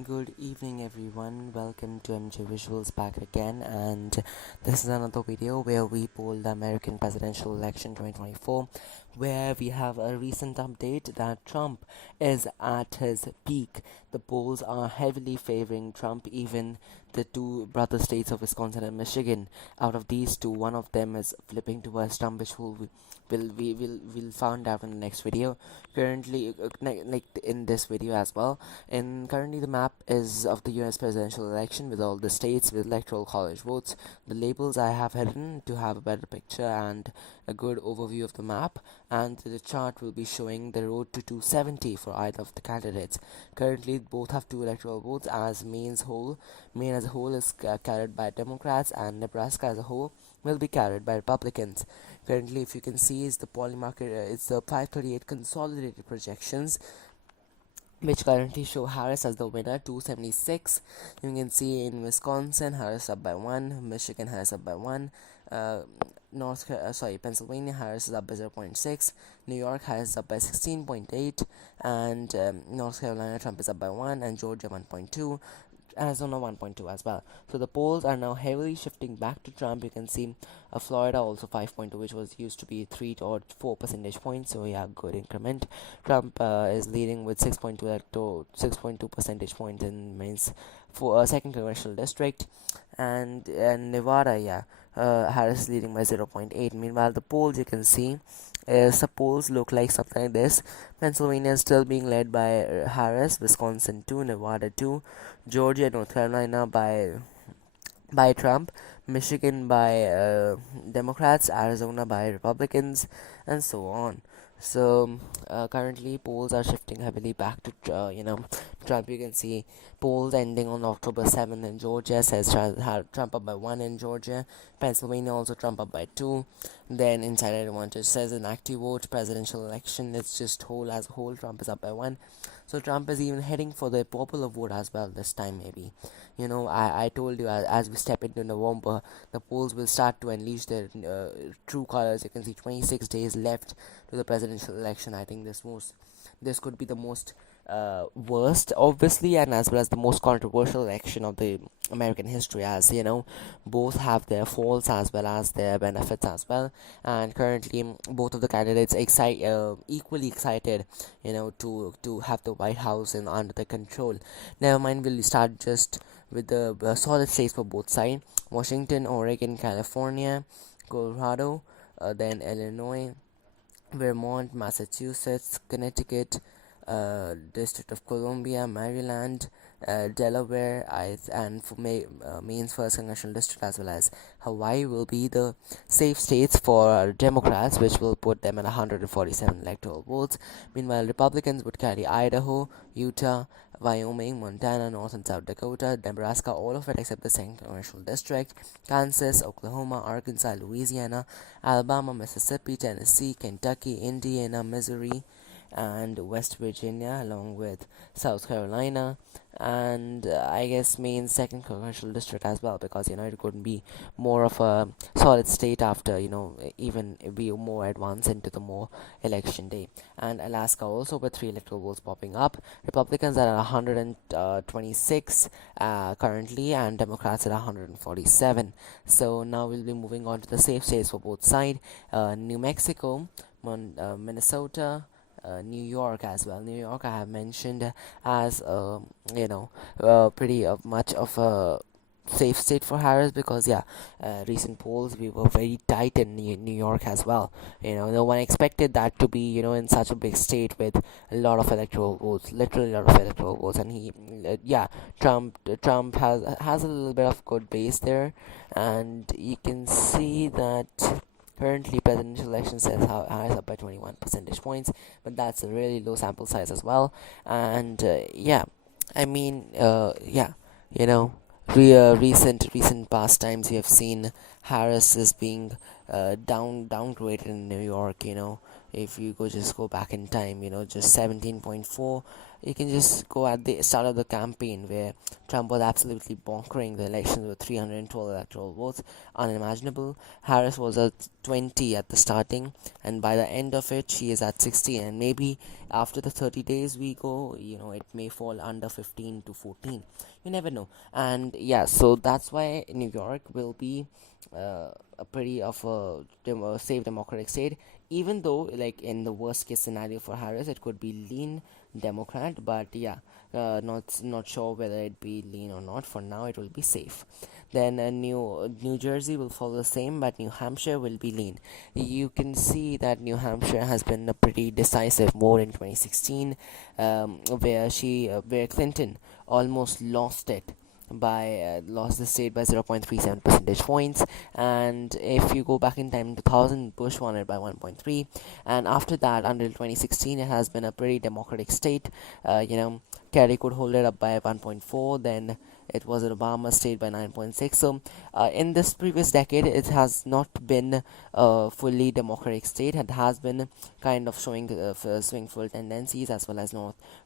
Good evening, everyone. Welcome to MJ Visuals back again, and this is another video where we poll the American presidential election 2024, where we have a recent update that Trump is at his peak. The polls are heavily favoring Trump, even the two brother states of Wisconsin and Michigan. Out of these two, one of them is flipping towards Trump, which we'll find out in the next video. Currently, like in this video as well. And currently, the map is of the US presidential election with all the states with electoral college votes. The labels I have hidden to have a better picture and a good overview of the map, and the chart will be showing the road to 270 for either of the candidates. Currently, both have two electoral votes, as Maine as a whole is carried by Democrats, and Nebraska as a whole will be carried by Republicans. Currently, if you can see, is the poly market, it's the 538 consolidated projections, which currently show Harris as the winner, 276. You can see in Wisconsin, Harris up by 1, Michigan, Harris up by 1, Pennsylvania, Harris is up by 0.6, New York, Harris is up by 16.8, and North Carolina, Trump is up by 1, and Georgia 1.2. Arizona 1.2 as well. So the polls are now heavily shifting back to Trump. You can see Florida also 5.2, which was used to be 3 or 4 percentage points. So yeah, good increment. Trump is leading with 6.2 percentage points in Maine's for second congressional district, and Nevada, Harris is leading by 0.8. Meanwhile, the polls you can see. SubPolls look like something like this. Pennsylvania is still being led by Harris, Wisconsin 2, Nevada 2, Georgia, North Carolina by Trump, Michigan by Democrats, Arizona by Republicans, and so on. So currently polls are shifting heavily back to Trump. You can see polls ending on October 7th in Georgia says Trump up by 1 in Georgia. Pennsylvania also Trump up by 2. Then Insider Advantage says an active vote presidential election, it's just whole as a whole, Trump is up by 1. So Trump is even heading for the popular vote as well this time, maybe. I told you, as we step into November, the polls will start to unleash their true colors. You can see 26 days left to the presidential election. I think this could be the most worst, obviously, and as well as the most controversial election of the American history, as both have their faults as well as their benefits as well. And currently, both of the candidates equally excited, to have the White House under their control. Never mind, we'll start just with the solid states for both sides: Washington, Oregon, California, Colorado, then Illinois, Vermont, Massachusetts, Connecticut, District of Columbia, Maryland, Delaware, and for Maine's first congressional district, as well as Hawaii, will be the safe states for Democrats, which will put them at 147 electoral votes. Meanwhile, Republicans would carry Idaho, Utah, Wyoming, Montana, North and South Dakota, Nebraska, all of it except the second congressional district, Kansas, Oklahoma, Arkansas, Louisiana, Alabama, Mississippi, Tennessee, Kentucky, Indiana, Missouri, and West Virginia, along with South Carolina, and I guess Maine's second congressional district as well, because it couldn't be more of a solid state after even be more advanced into the more election day. And Alaska also with 3 electoral votes popping up. Republicans are at 126 currently, and Democrats at 147. So now we'll be moving on to the safe states for both sides. New Mexico, Minnesota, New York as well. New York I have mentioned as pretty much of a safe state for Harris, because recent polls we were very tight in New York as well. No one expected that to be in such a big state with a lot of electoral votes, literally a lot of electoral votes, and Trump has a little bit of good base there, and you can see that currently presidential election says Harris up by 21 percentage points, but that's a really low sample size as well. And recent past times we have seen Harris is being downgraded in New York. If you just go back in time, just 17.4 you can just go at the start of the campaign where Trump was absolutely bonkering the elections with 312 electoral votes, unimaginable. Harris was at 20 at the starting, and by the end of it, she is at 16. And maybe after the 30 days we go, it may fall under 15 to 14. You never know. And yeah, so that's why New York will be a pretty of a safe democratic state, even though, like, in the worst case scenario for Harris, it could be lean Democrat. But yeah, not sure whether it be lean or not. For now, it will be safe. Then New Jersey will follow the same, but New Hampshire will be lean. You can see that New Hampshire has been a pretty decisive vote in 2016, where Clinton almost lost the state by 0.37 percentage points. And if you go back in time, 2000, Bush won it by 1.3. And after that, until 2016, it has been a pretty democratic state. Kerry could hold it up by 1.4. Then it was an Obama state by 9.6. So in this previous decade, it has not been a fully democratic state. It has been kind of showing swing-full tendencies, as well as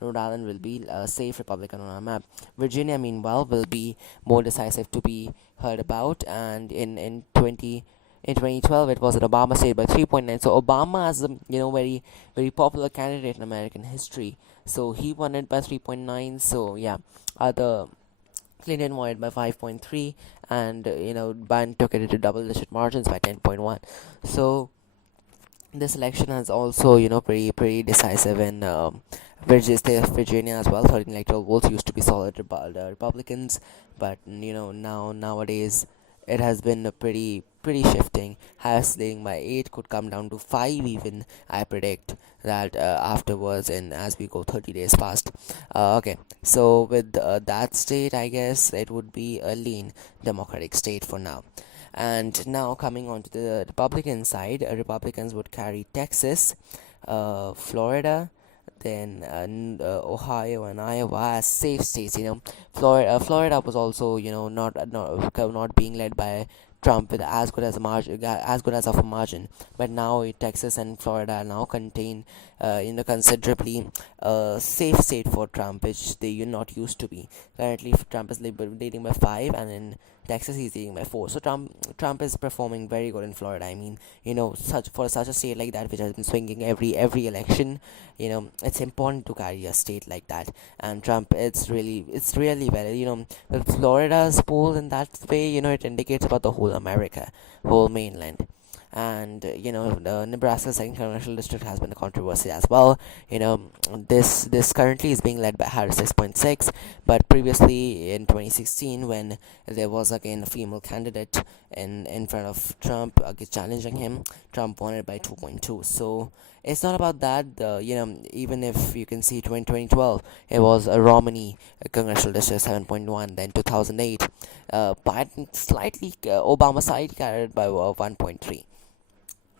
Rhode Island will be a safe Republican on our map. Virginia, meanwhile, will be more decisive to be heard about. And in 2012, it was an Obama state by 3.9. So Obama is a very very popular candidate in American history. So he won it by 3.9. So yeah, the Clinton won it by 5.3, and Biden took it into double-digit margins by 10.1. So this election has also pretty decisive in Virginia, state of Virginia as well. 13 electoral votes used to be solid Republicans, but nowadays it has been a pretty shifting. Harris leading by 8 could come down to 5 even. I predict that afterwards, and as we go 30 days past. Okay, so with that state, I guess it would be a lean Democratic state for now. And now coming on to the Republican side, Republicans would carry Texas, Florida, then Ohio and Iowa as safe states. Florida was also not being led by Trump with as good as a margin, as good as of a margin. But now Texas and Florida now contain considerably safe state for Trump, which they not used to be. Currently, Trump is leading by 5, and in Texas he's leading by 4. So Trump is performing very good in Florida. I mean, such a state like that, which has been swinging every election, it's important to carry a state like that. And Trump, it's really well, with Florida's polls in that way, it indicates about the whole America, whole mainland. And the Nebraska second congressional district has been a controversy as well. This currently is being led by Harris 6.6, but previously in 2016, when there was again a female candidate in front of Trump challenging him, Trump won it by 2.2. So it's not about that. Even if you can see 2012, it was a Romney congressional district 7.1. Then 2008, Biden slightly Obama side carried by 1.3.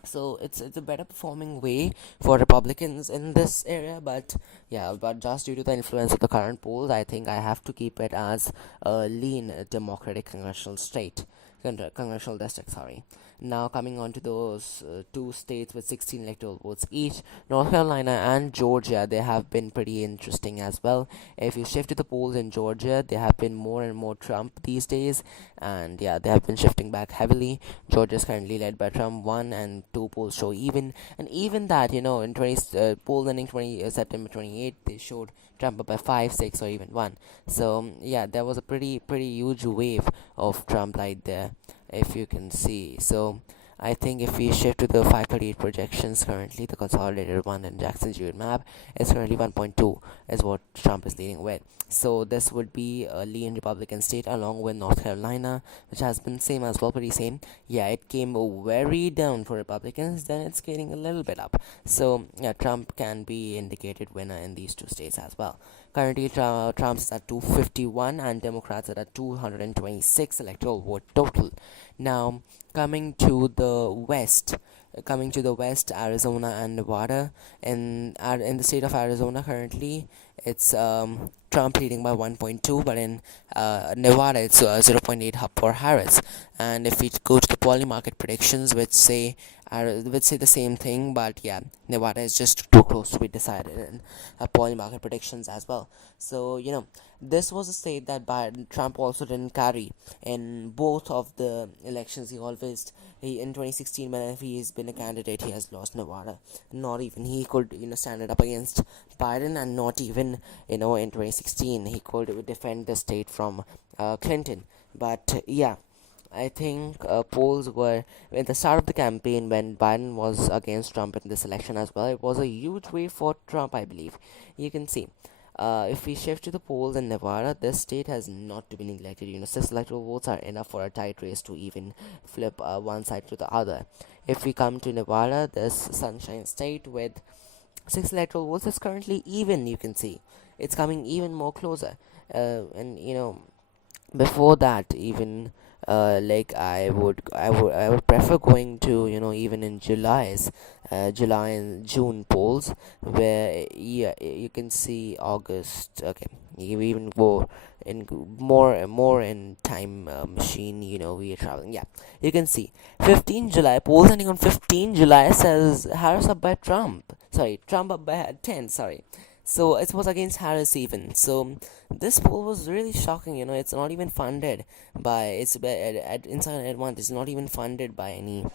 So it's a better performing way for Republicans in this area. But yeah, but just due to the influence of the current polls, I think I have to keep it as a lean Democratic congressional district. Sorry. Now coming on to those two states with 16 electoral votes each, North Carolina and Georgia, they have been pretty interesting as well. If you shift to the polls in Georgia, they have been more and more Trump these days, and yeah, they have been shifting back heavily. Georgia is currently led by Trump. 1 and 2 polls show even, and even that, in 20 polls ending September 28, they showed Trump up by 5, 6, or even 1. So yeah, there was a pretty huge wave of Trump right there, if you can see. So I think if we shift to the 538 projections, currently the consolidated one in Jackson Jewett map is currently 1.2 is what Trump is leading with. So this would be a lean Republican state, along with North Carolina, which has been same as well, pretty same. Yeah, it came very down for Republicans, then it's getting a little bit up. So yeah, Trump can be indicated winner in these two states as well. Currently, Trump's at 251 and Democrats are at 226 electoral vote total. Now, coming to the West, Arizona and Nevada. In the state of Arizona, currently it's Trump leading by 1.2, but in Nevada it's 0.8 up for Harris. And if we go to the poly market predictions, which say I would say the same thing, but yeah, Nevada is just too close to be decided in polling market predictions as well. So this was a state that Trump also didn't carry in both of the elections. He in 2016, whenever he's been a candidate, he has lost Nevada. Not even he could stand it up against Biden, and not even in 2016 he could defend the state from Clinton. But yeah, I think polls were at the start of the campaign when Biden was against Trump in this election as well. It was a huge way for Trump, I believe. You can see. If we shift to the polls in Nevada, this state has not to be neglected. 6 electoral votes are enough for a tight race to even flip one side to the other. If we come to Nevada, this sunshine state with 6 electoral votes is currently even. You can see it's coming even more closer. And before that, even like I would prefer going to even in July and June polls, where yeah, you can see August. Okay, you even go in more in time machine. We are traveling. Yeah, you can see 15 July polls ending on 15 July says Harris up by Trump. Sorry, Trump up by 10. Sorry. So it was against Harris even. So this poll was really shocking. It's not even funded by at Inside Advantage. It's not even funded by any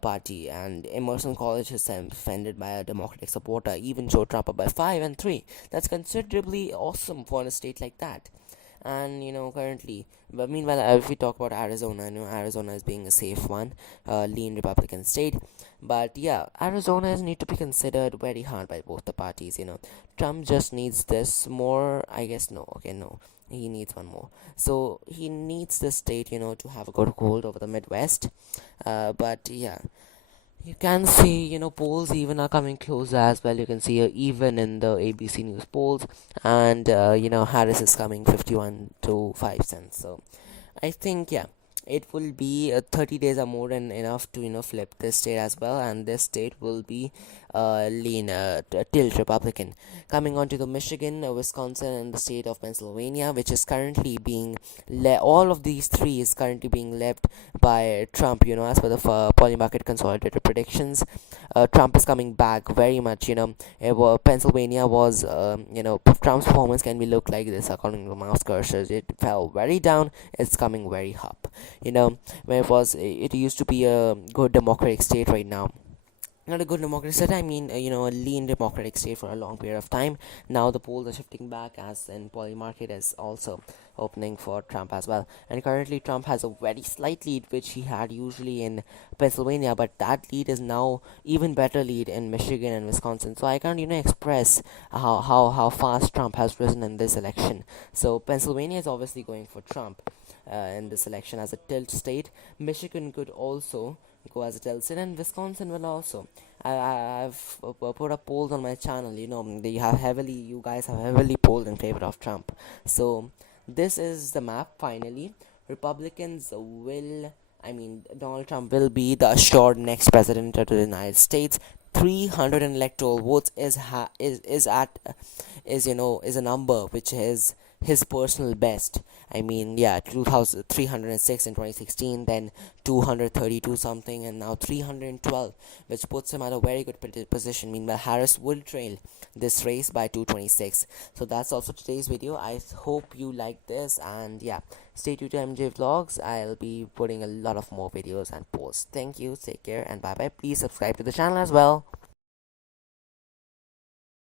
party, and Emerson College is funded by a Democratic supporter. Even Joe Trump up by 5 and 3. That's considerably awesome for a state like that. And currently, but meanwhile, if we talk about Arizona, Arizona is being a safe one, lean Republican state. But yeah, Arizona is need to be considered very hard by both the parties. Trump just needs this more, I guess. No, okay, no, he needs one more. So he needs this state to have a good hold over the Midwest. But yeah, you can see, polls even are coming closer as well. You can see even in the ABC News polls, and Harris is coming 51 to 5 cents. So I think, yeah, it will be 30 days or more than enough to flip this state as well, and this state will be lean tilt Republican. Coming on to the Michigan, Wisconsin, and the state of Pennsylvania, which is currently being all of these three is currently being left by Trump. As per the poly market consolidated predictions, Trump is coming back very much. Pennsylvania was Trump's performance can be looked like this according to mouse cursors. It fell very down. It's coming very up. Where it used to be a good democratic state. Right now, not a good democratic state, I mean, a lean democratic state for a long period of time. Now the polls are shifting back, as in poly market is also opening for Trump as well. And currently Trump has a very slight lead, which he had usually in Pennsylvania, but that lead is now even better lead in Michigan and Wisconsin. So I can't express how fast Trump has risen in this election. So Pennsylvania is obviously going for Trump in this election as a tilt state. Michigan could also go as a tilt state, and Wisconsin will also. I've put up polls on my channel. You guys have heavily polled in favor of Trump. So this is the map. Finally, Republicans will. I mean, Donald Trump will be the assured next president of the United States. 300 electoral votes is a number which is his personal best. I mean, yeah, 2,306 in 2016, then 232 something, and now 312, which puts him at a very good position. Meanwhile, Harris will trail this race by 226. So that's also today's video. I hope you like this, and yeah, stay tuned to MJ Vlogs. I'll be putting a lot of more videos and posts. Thank you, take care, and bye bye. Please subscribe to the channel as well.